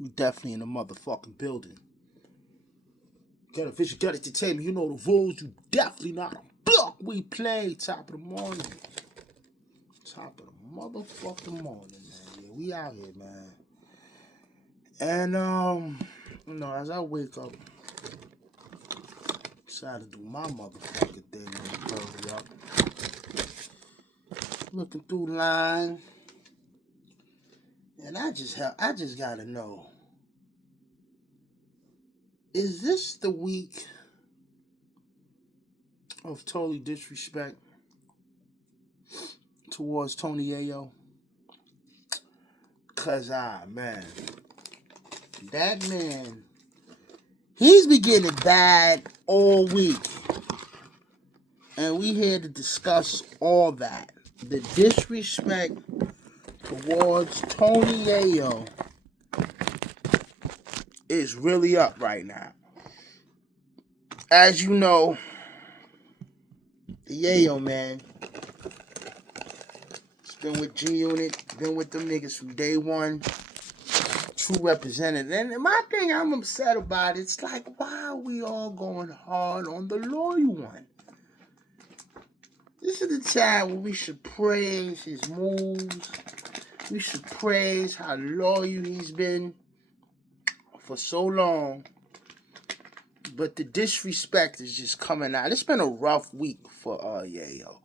We definitely in the motherfucking building. Get a vision, get it to table. You know the rules. You definitely not a block. We play top of the morning. Top of the motherfucking morning, man. Yeah, we out here, man. And as I wake up, decided to do my motherfucking thing and hurry up. Looking through line, and I just gotta know: is this the week of total disrespect towards Tony Yayo? Cause man, that man, he's been getting bad all week, and we here to discuss all that. The disrespect towards Tony Yayo is really up right now. As you know, the Yayo man, it's been with G Unit, been with them niggas from day one. True representative. And my thing I'm upset about, it's like, why are we all going hard on the loyal one? This is the time where we should praise his moves. We should praise how loyal he's been for so long. But the disrespect is just coming out. It's been a rough week for Yayo.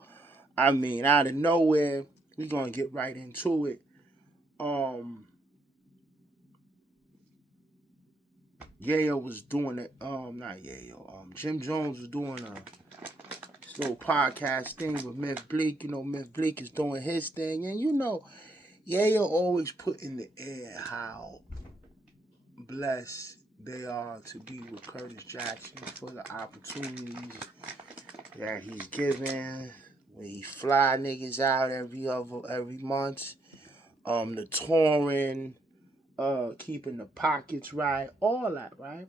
I mean, out of nowhere, we're gonna get right into it. Yayo was doing it. Not Yayo. Jim Jones was doing this little podcast thing with Myth Bleak. You know, Myth Bleak is doing his thing, and you know, Yayo always put in the air how blessed they are to be with Curtis Jackson for the opportunities that he's given. When he fly niggas out every month, the touring, keeping the pockets right, all that, right?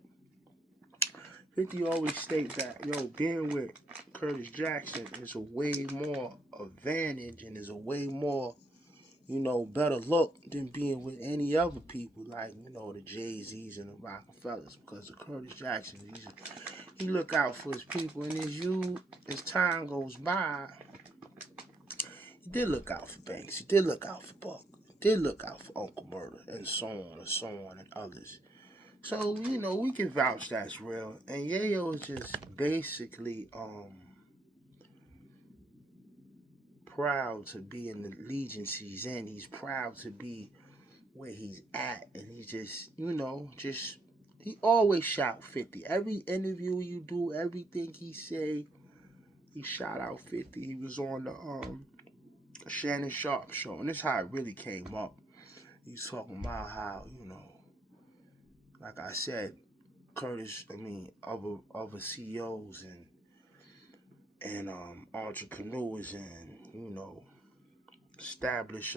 50 always states that, being with Curtis Jackson is a way more advantage and is a way more, better look than being with any other people like, the Jay-Z's and the Rockefellers, because of Curtis Jackson. He look out for his people, and as time goes by, he did look out for Banks. He did look out for Buck. He did look out for Uncle Murder, and so on, and others. So, we can vouch that's real. And Yayo is just basically proud to be in the allegiance he's in. He's proud to be where he's at. And he's just, he always shout 50. Every interview you do, everything he say, he shout out 50. He was on the Shannon Sharp show. And this is how it really came up. He's talking about how, like I said, other CEOs and entrepreneurs and, establish,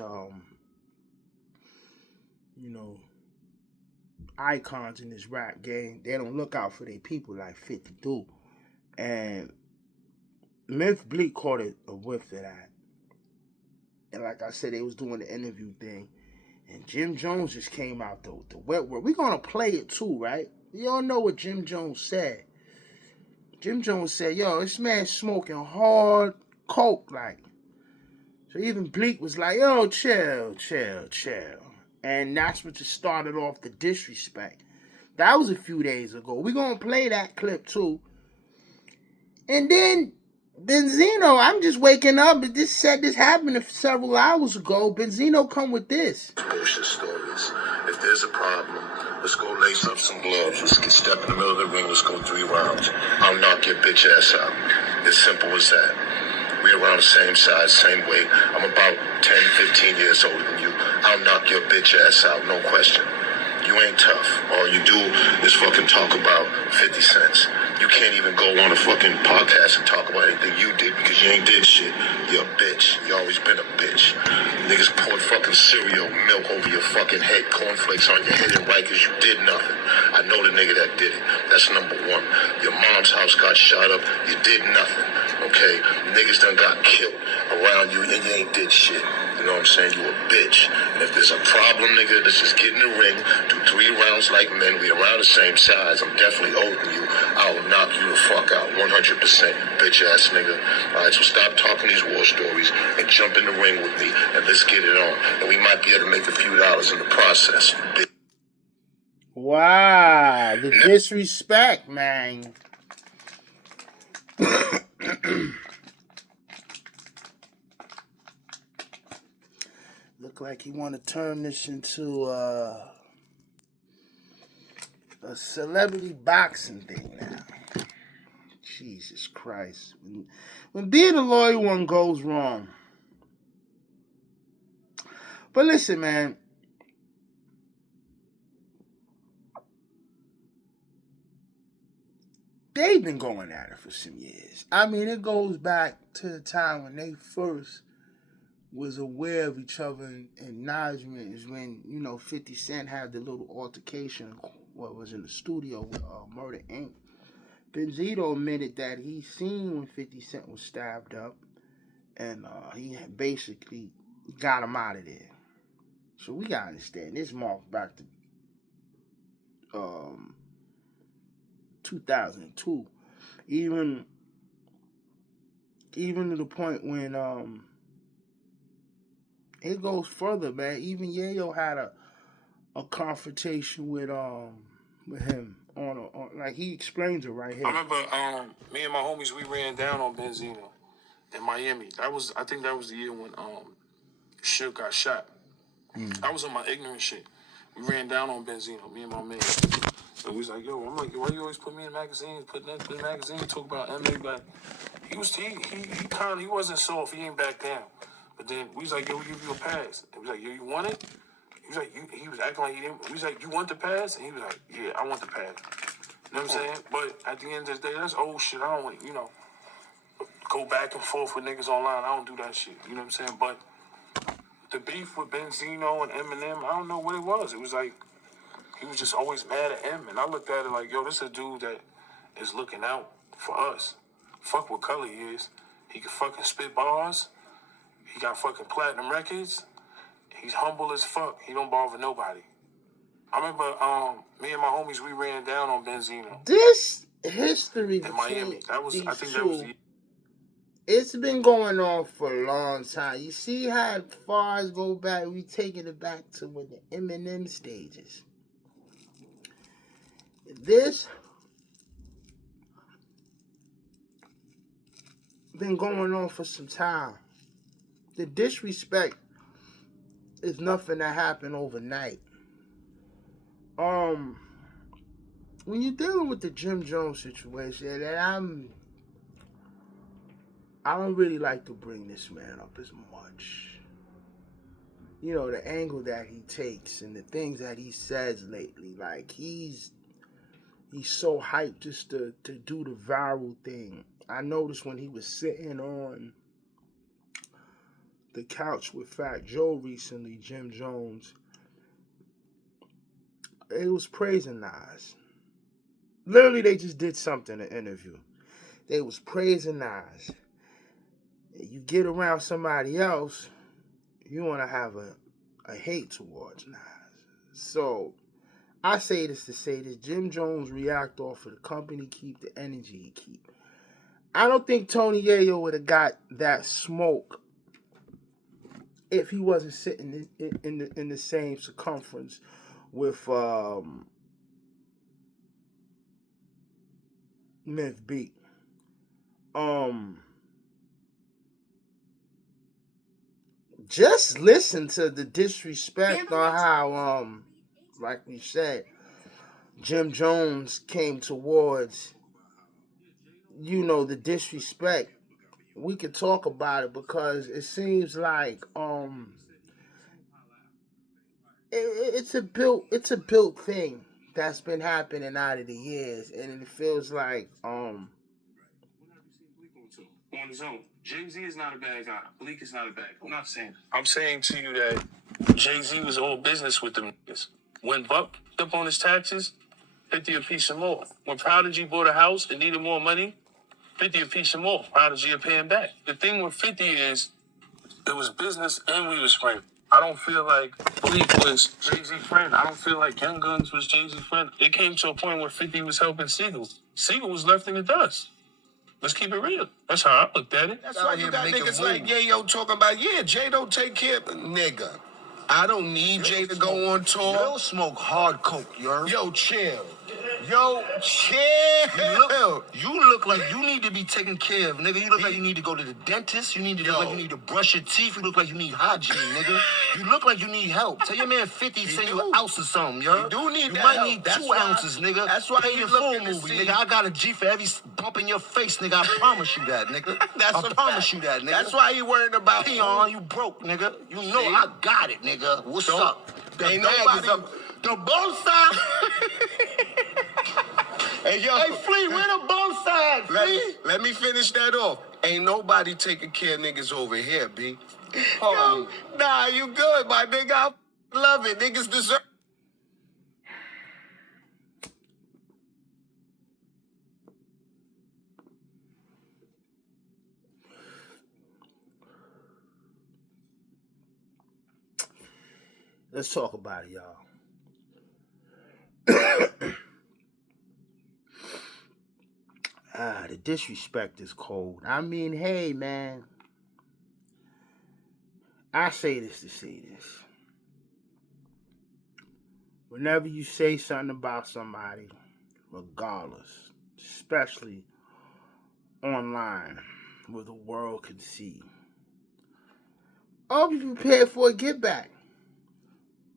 icons in this rap game. They don't look out for their people like 50 do. And Myth Bleak caught a whiff of that. And like I said, they was doing the interview thing. And Jim Jones just came out the wet word. We're going to play it too, right? You all know what Jim Jones said. Jim Jones said, this man smoking hard coke, like. So even Bleak was like, chill. And that's what just started off the disrespect. That was a few days ago. We're going to play that clip too. And then Benzino, I'm just waking up. This happened several hours ago. Benzino come with this. Bullshit stories. If there's a problem, let's go lace up some gloves. Let's get step in the middle of the ring. Let's go 3 rounds. I'll knock your bitch ass out. As simple as that. We're around the same size, same weight. I'm about 10, 15 years older than you. I'll knock your bitch ass out, no question. You ain't tough. All you do is fucking talk about 50 cents. You can't even go on a fucking podcast and talk about anything you did because you ain't did shit. You're a bitch. You always been a bitch. Niggas poured fucking cereal, milk over your fucking head, cornflakes on your head and right because you did nothing. I know the nigga that did it. That's number one. Your mom's house got shot up. You did nothing. Okay? Niggas done got killed around you and you ain't did shit. You know what I'm saying? You a bitch. And if there's a problem, nigga, let's just get in the ring, do 3 rounds like men. We around the same size. I'm definitely older than you. I will knock you the fuck out, 100%, you bitch ass nigga. All right, so stop talking these war stories and jump in the ring with me, and let's get it on. And we might be able to make a few dollars in the process. Wow, the disrespect, man. Look like he want to turn this into a celebrity boxing thing now. Jesus Christ. When being a loyal one goes wrong. But listen, man. They've been going at it for some years. I mean, it goes back to the time when they first was aware of each other and acknowledgement is when, 50 Cent had the little altercation, what was in the studio with Murder Inc. Benzino admitted that he seen when 50 Cent was stabbed up, and he basically got him out of there. So we gotta understand, this marked back to 2002. Even to the point when it goes further, man. Even Yayo had a confrontation with him on like he explains it right here. I remember me and my homies, we ran down on Benzino in Miami. I think that was the year when Suge got shot. I was on my ignorant shit. We ran down on Benzino, me and my man. And we was like, yo, I'm like, why you always put me in magazines? Put that in magazines, talk about MMA. Like, he wasn't soft. He ain't back down. But then we was like, yo, we give you a pass. And we was like, yo, you want it? He was like, he was acting like he didn't. We was like, you want the pass? And he was like, yeah, I want the pass. You know what I'm saying? But at the end of the day, that's old shit. I don't want, go back and forth with niggas online. I don't do that shit. You know what I'm saying? But the beef with Benzino and Eminem, I don't know what it was. It was like, he was just always mad at him. And I looked at it like, yo, this is a dude that is looking out for us. Fuck what color he is. He can fucking spit bars. He got fucking platinum records. He's humble as fuck. He don't bother nobody. I remember me and my homies, we ran down on Benzino. This history in Miami. That was the... It's been going on for a long time. You see how far as go back, we taking it back to when the Eminem stages. This been going on for some time. The disrespect is nothing that happened overnight. When you're dealing with the Jim Jones situation, and I don't really like to bring this man up as much. The angle that he takes and the things that he says lately, like he's so hyped just to do the viral thing. I noticed when he was sitting on the couch with Fat Joe recently, Jim Jones, it was praising Nas. Literally, they just did something in the interview. They was praising Nas. You get around somebody else, you want to have a hate towards Nas. So, I say this to say this. Jim Jones react off of the company keep, the energy he keep. I don't think Tony Yayo would have got that smoke if he wasn't sitting in the same circumference with Myth B. Just listen to the disrespect on how like we said, Jim Jones came towards the disrespect. We could talk about it because it seems like it's a built thing that's been happening out of the years, and it feels like on his own. Jay-Z is not a bad guy. Bleak is not a bad guy. I'm not saying. I'm saying to you that Jay-Z was all business with them niggas. When Buck up on his taxes, 50 a piece and more. When Prodigy bought a house and needed more money, 50 a piece and more. Prodigy are paying back. The thing with 50 is It was business and we was friends. I don't feel like Bleak was Jay-Z's friend. I don't feel like Young Guns was Jay-Z's friend. It came to a point where 50 was helping Siegel. Siegel was left in the dust. Let's keep it real. That's how I looked at it. That's why you got niggas like Yayo talking about, yeah, Jay don't take care of nigga. I don't need Jay to go on tour. Yo smoke hard coke, Yo, chill. Yo, Chill. you look like you need to be taken care of, nigga. You look like you need to go to the dentist. You need to look like you need to brush your teeth. You look like you need hygiene, nigga. You look like you need help. Tell your man 50 send you an ounce or something, yo. You do need you that might help. need That's 2 why- ounces, nigga. that's why Pay you your full looking to movie, see- nigga. I got a G for every bump in your face, nigga. I promise you that, nigga. I promise you that, nigga. That's why you worried about Peon, you broke, nigga. You know I got it, nigga. What's up? The Ain't bag nobody- is up. The bolsa. Hey, yo. Hey, Flea, where the bolsa? Flea? Let me finish that off. Ain't nobody taking care of niggas over here, B. Yo, Nah, you good, my nigga. I love it. Niggas deserve. Let's talk about it, y'all. The disrespect is cold. I mean, hey, man. I say this to say this. Whenever you say something about somebody, regardless, especially online, where the world can see, always be prepared for a get back.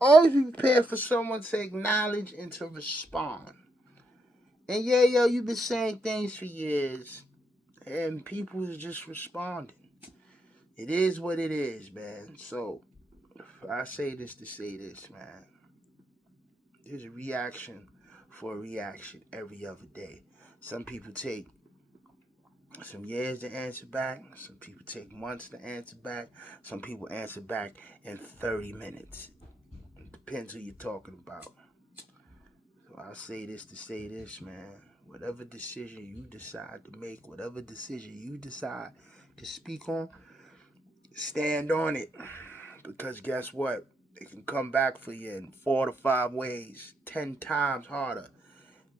Always be prepared for someone to acknowledge and to respond. And yeah, yo, you've been saying things for years, and people is just responding. It is what it is, man. So, I say this to say this, man. There's a reaction for a reaction every other day. Some people take some years to answer back. Some people take months to answer back. Some people answer back in 30 minutes. It depends who you're talking about. So I say this to say this, man. Whatever decision you decide to make, whatever decision you decide to speak on, stand on it. Because guess what? It can come back for you in 4 to 5 ways, 10 times harder.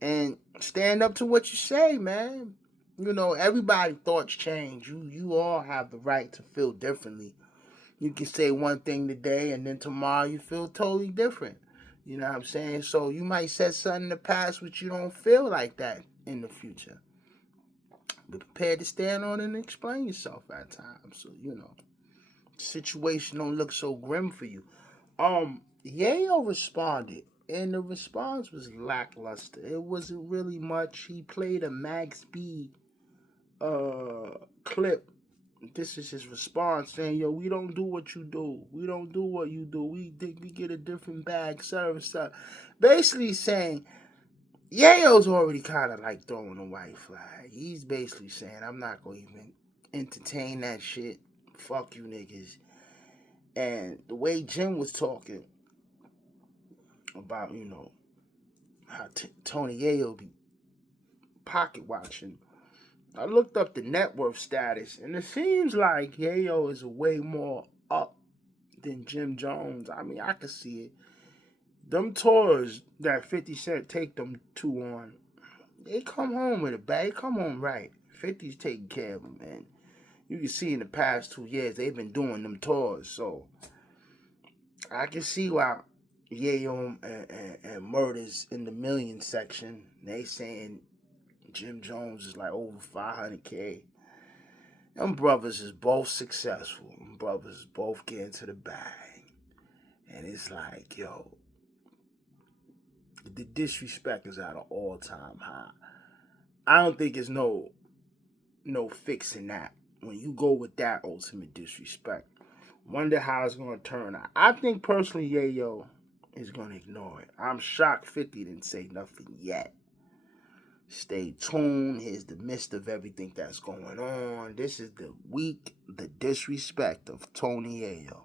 And stand up to what you say, man. You know, everybody's thoughts change. You all have the right to feel differently. You can say one thing today and then tomorrow you feel totally different. You know what I'm saying? So you might say something in the past which you don't feel like that in the future. Be prepared to stand on it and explain yourself at times. So, you know, the situation don't look so grim for you. Yayo responded, and the response was lackluster. It wasn't really much. He played a Max B clip. This is his response saying, yo, we don't do what you do. We don't do what you do. We get a different bag, service up. Basically saying, Yayo's already kind of like throwing a white flag. He's basically saying, I'm not going to even entertain that shit. Fuck you niggas. And the way Jim was talking about, you know, how Tony Yayo be pocket watching, I looked up the net worth status, and it seems like Yayo is way more up than Jim Jones. I mean, I can see it. Them tours that 50 Cent take them two on, they come home with a bag. They come home right. 50's taking care of them, man. You can see in the past 2 years, they've been doing them tours. So, I can see why Yayo and Murders in the million section, they saying Jim Jones is like over 500K. Them brothers is both successful. Them brothers is both getting to the bag. And it's like, yo, the disrespect is at an all-time high. I don't think there's no fixing that. When you go with that ultimate disrespect, wonder how it's going to turn out. I think personally Yayo is going to ignore it. I'm shocked 50 didn't say nothing yet. Stay tuned. Here's the midst of everything that's going on. This is the week, the disrespect of Tony Yayo.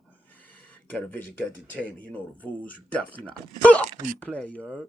Got a Vision, got entertainment. You know the rules. You definitely not fuck we play, you heard?